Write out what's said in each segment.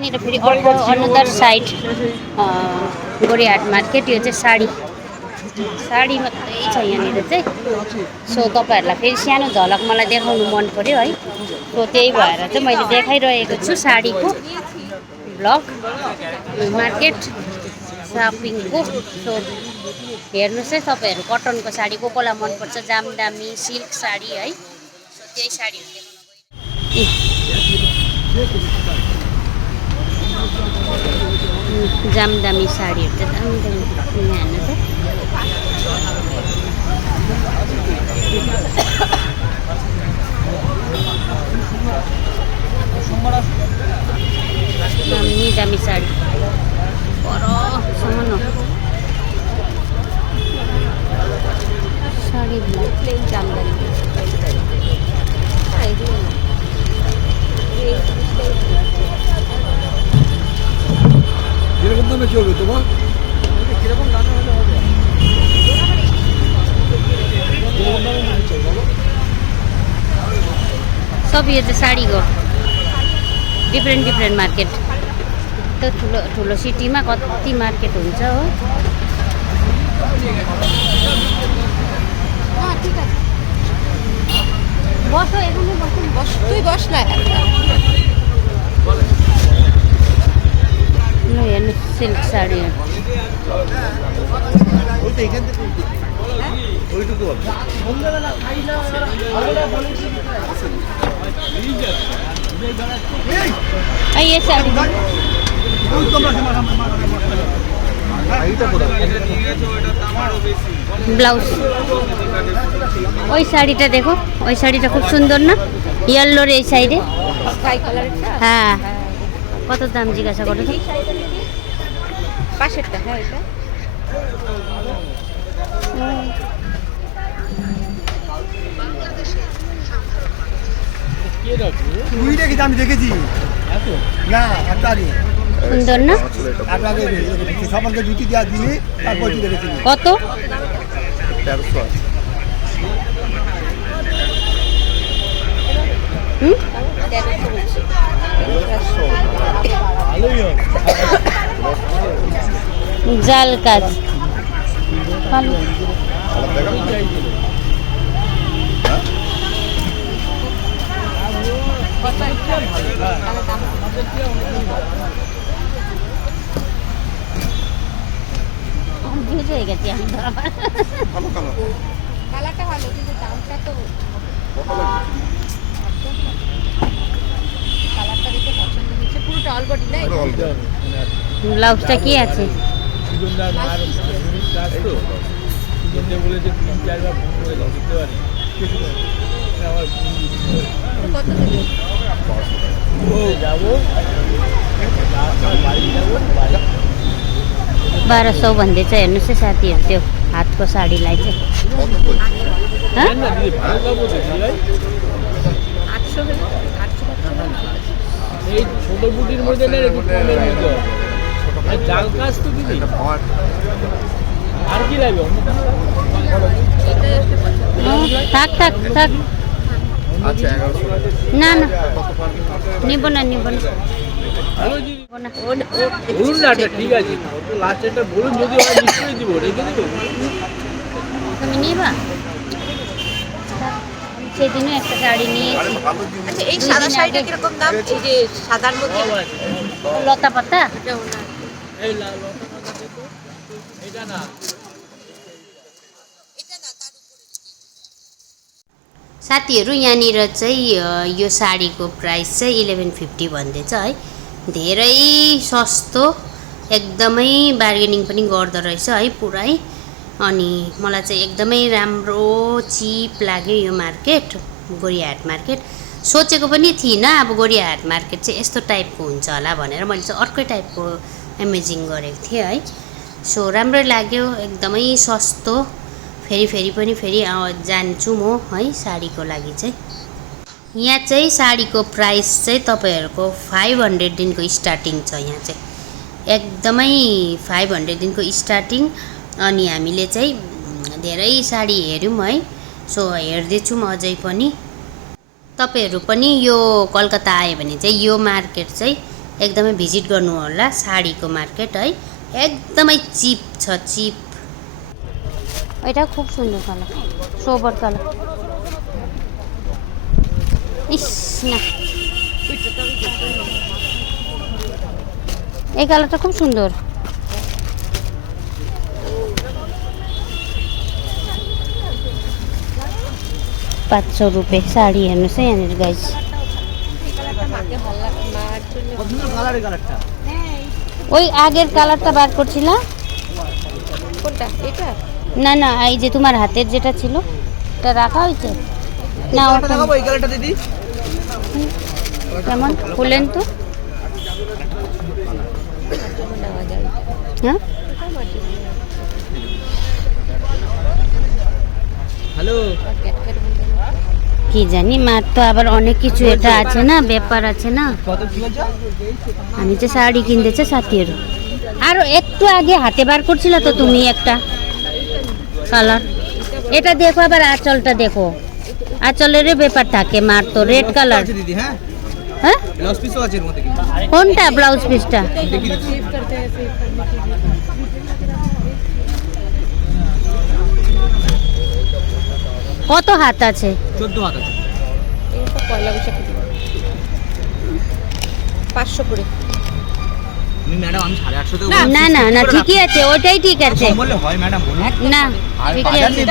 यहाँनिर फेरि अर्को अनदर साइड गोरिहाट मार्केट। यो चाहिँ साडी मात्रै छ यहाँनिर चाहिँ। सो तपाईँहरूलाई फेरि सानो झलक मलाई देखाउनु मन पर्यो है। सो त्यही भएर चाहिँ मैले देखाइरहेको छु साडीको ब्लग मार्केट सपिङको। सो हेर्नुहोस् है तपाईँहरू कटनको साडी कसलाई मनपर्छ, जामदामी सिल्क साडी है। सो त्यही साडीहरू देखाउन जामदामी साडीहरू चाहिँ दामी दामी हेर्नु त। दामी दामी साडी परसम्म हो साडी जामदानी। सब यो चाहिँ साडीको डिफ्रेन्ट मार्केट। त्यो ठुलो सिटीमा कति मार्केट हुन्छ हो। बस हेर्नु सिल्क साडी ये साडी ब्लाउज ওই শাড়িটা দেখো, ওই শাড়িটা খুব সুন্দর না, ইয়েলোর এই সাইডে স্কাই কালার। হ্যাঁ, কত দাম জিজ্ঞাসা করো তো? পাশেরটা। হ্যাঁ, এটা আমি দেখেছি না, সুন্দর না? সবাইকে জুতি দেওয়া দিলে তারপর কত? 1300। জাল কাজ ভালো। হয়ে গেছে কালারটা ভালো, কিন্তু দামটা তো কালারটা দেখে পছন্দ হচ্ছে। পুরোটা অল বডি না? ব্লাউজটা কি আছে? बाह्र सौ भन्दै छ। हेर्नुहोस् है साथीहरू, त्यो हातको साडीलाई चाहिँ থাক থাক থাক। না না, নিব না নিব না। বলুন না, ঠিক আছে, লাস্ট এটা বলুন, যদি হয় নিশ্চয়ই দিব, রেখে দেব। তুমি নিবা? সেদিনও একটা শাড়ি নিয়েছি। আচ্ছা, এই সাদা শাড়িটা কিরকম দাম? এই যে সাদার মধ্যে লতা পাতা, এই লতা পাতা দেখো, এটা না साथीहरू। यहाँनिर चाहिँ यो साडीको प्राइस चाहिँ 1150 भन्दैछ है। धेरै सस्तो, एकदमै बार्गेनिङ पनि गर्दो रहेछ है पुरै। अनि मलाई चाहिँ एकदमै राम्रो चिप लाग्यो यो मार्केट, गोरिहाट मार्केट। सोचेको पनि थिइनँ अब गोरिहाट मार्केट चाहिँ यस्तो टाइपको हुन्छ होला भनेर। मैले चाहिँ अर्कै टाइपको इमेजिङ गरेको थिएँ है। सो राम्रो लाग्यो, एकदमै सस्तो। फेरि पनि जान्छु म है साडीको लागि चाहिँ। यहाँ चाहिँ साडीको प्राइस चाहिँ तपाईहरुको 500 देखिको स्टार्टिङ छ। यहाँ चाहिँ एकदमै 500 देखिको स्टार्टिङ। अनि हामीले चाहिँ धेरै साडी हेर्यौं है। सो हेर्दै छु म अझै पनि। तपाईहरु पनि यो कलकत्ता आए भने चाहिँ यो मार्केट चाहिँ एकदमै भिजिट गर्नु होला साडीको मार्केट है। एकदमै चिप छ, चिप। এটা খুব সুন্দর কালার, সোবার কালার। ইস না, এই কালারটা খুব সুন্দর। 500 रुपये साड़ी हेर्नुहोस् है यहाँनिर गाइस। ওই আগের কালারটা বার করছিলা? কোনটা? এটা না না, এই যে তোমার হাতের যেটা ছিল এটা রাখা হয়েছে না? ওটা দেখাবো, এই কালারটা দিদি কেমন খুলেন তো। হ্যাঁ হ্যালো, কি জানি, মার তো আবার অনেক কিছু এটা আছে না, ব্যাপার আছে না। আমি যে শাড়ি কিনতেছে সাথীর, আর একটু আগে হাতে বার করছিল তো তুমি একটা কালার। এটা দেখো, আবার আঁচলটা দেখো, আঁচলের ব্যাপার থাকে মার তো, রেড কালার। হ্যাঁ কোনটা ব্লাউজ পিসটা? কত হাত আছে? 14 হাত আছে। এইটা পয়লা বৈশাখে দিব 500 করে। আমি ম্যাডাম, আমি 850 দেব। না না না, ঠিকই আছে, ওটাই ঠিক আছে। বললে হয় ম্যাডাম, বলুন না ঠিকই আছে,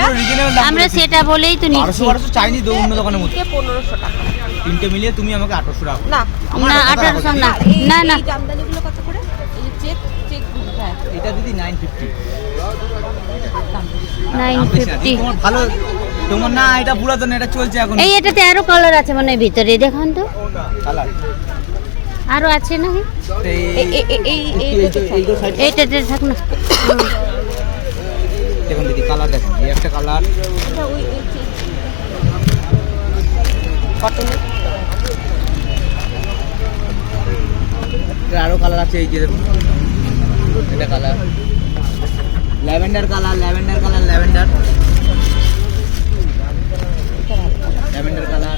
আমরা সেটা বলেই তো নিচ্ছি। 1200 চাইনি দো অন্য দোকানের মধ্যে। 1500 টাকা তিনটে মিলিয়ে তুমি আমাকে 800 রাখো। না না 1800 না, না না। এই জামদানিগুলো কত করে? এই চেক চেক হ্যাঁ, এটা দিদি 950। 950। তোমার ভালো, তোমার না এটা পুরাতন, এটা চলছে এখন। এই এটাতে আরো কালার আছে মানে ভিতরে, দেখান তো কালার আরো আছে না? এইটাতে থাক না। দেখুন দিদি, কালার দেখুন, এই একটা কালার, কটনের আরো কালার আছে, এই যে দেখুন এটা colour, lavender colour, lavender colour, lavender lavender colour,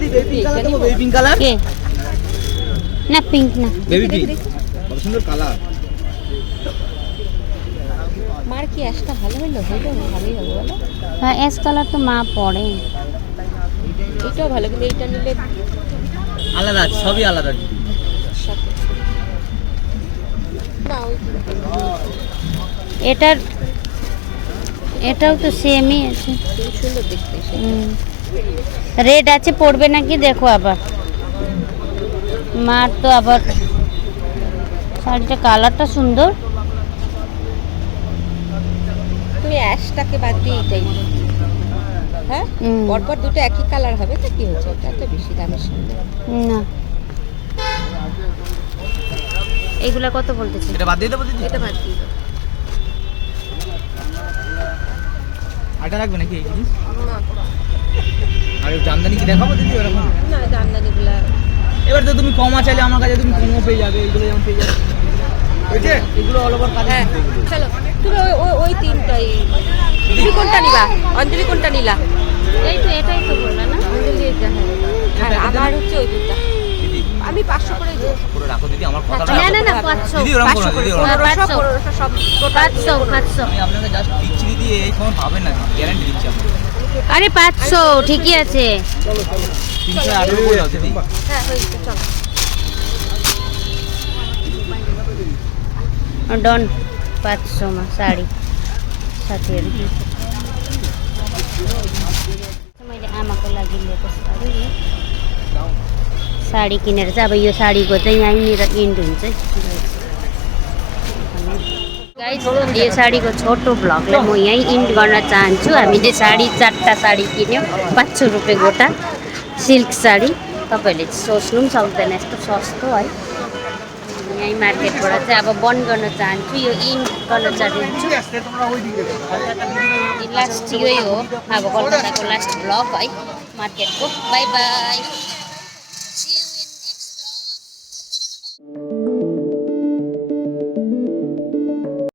baby pink colour. কে না, পিঙ্ক না, বেবি পিঙ্ক, কত সুন্দর কালার। মার কি অ্যাশটা ভালো হলো? ভালোই হবে বলো। হ্যাঁ এস কালার তো মা পরে। এটাও ভালো, কিন্তু এইটা নিলে আলাদা আছে, সবই আলাদা দিদি। সাথে না ওই এটার এটাও তো সেমই আছে, খুব সুন্দর দেখতে। রেড আছে, পড়বে নাকি দেখো আবার। মার তো আবার শাড়িটা কালারটা সুন্দর। তুমি অ্যাশটাকে বাদ দিয়ে এটাই নিও। হ্যাঁ পরপর দুটো একই কালার হবে তো কি হচ্ছে, এটা তো বেশি দামের সঙ্গে না। এইগুলা কত বলতেছে? এটা বাদ দিয়ে দেবো দিদি, এটা বাদ দিয়ে দাও। আটা রাখবে নাকি এই জিনিস? না আর ওই জামদানি কি দেখাবো দিদি ওরকম? না জামদানিগুলা এবার তো তুমি কমা চাইলে আমার কাছে তুমি কমও পেয়ে যাবে, এগুলো যেমন পেয়ে যাবে, বুঝছে? এগুলো অল ওভার কাজ। হ্যাঁ চলো, তুমি ওই তিনটাই। তুমি কোনটা নিবা? অঞ্জলি কোনটা নিলা? এই তো এটাই তো বললা না? অঞ্জলি এটা। হ্যাঁ আর আমার হচ্ছে ওই দুটো। দিদি আমি 500 করে দিই। পুরো রাখো দিদি, আমার কথা না না না, 500 দিদি ওরকম করো না, দিদি ওরকম। 1500 সব টোটাল 500। আমি আপনাকে জাস্ট দিচ্ছি দিদি, এই সময় পাবেন না, গ্যারান্টি দিচ্ছি আপনাকে। আরে 500 ঠিকই আছে। 318 করে দাও দিদি। হ্যাঁ হয়েছে চলো। डन 500 में साड़ी साथी मैले आमाको लागि लिएको साडी किनेर चाहिँ अब यो साडीको चाहिँ यहीँनिर इन्ड हुन्छ। गाइस यो साडीको छोटो भ्लगलाई म यहीँ इन्ड गर्न चाहन्छु। हामीले साडी 4टा साडी किन्यौँ 500 रुपियाँ गोटा सिल्क साडी। तपाईँहरूले सोच्नु पनि सक्दैन यस्तो सस्तो है। यहीँ मार्केटबाट चाहिँ अब बन्द गर्न चाहन्छु, यो इन्ड गर्न चाहन्छु। लास्ट यही हो अब कलकत्ताको लास्ट भ्लग है मार्केटको। By by.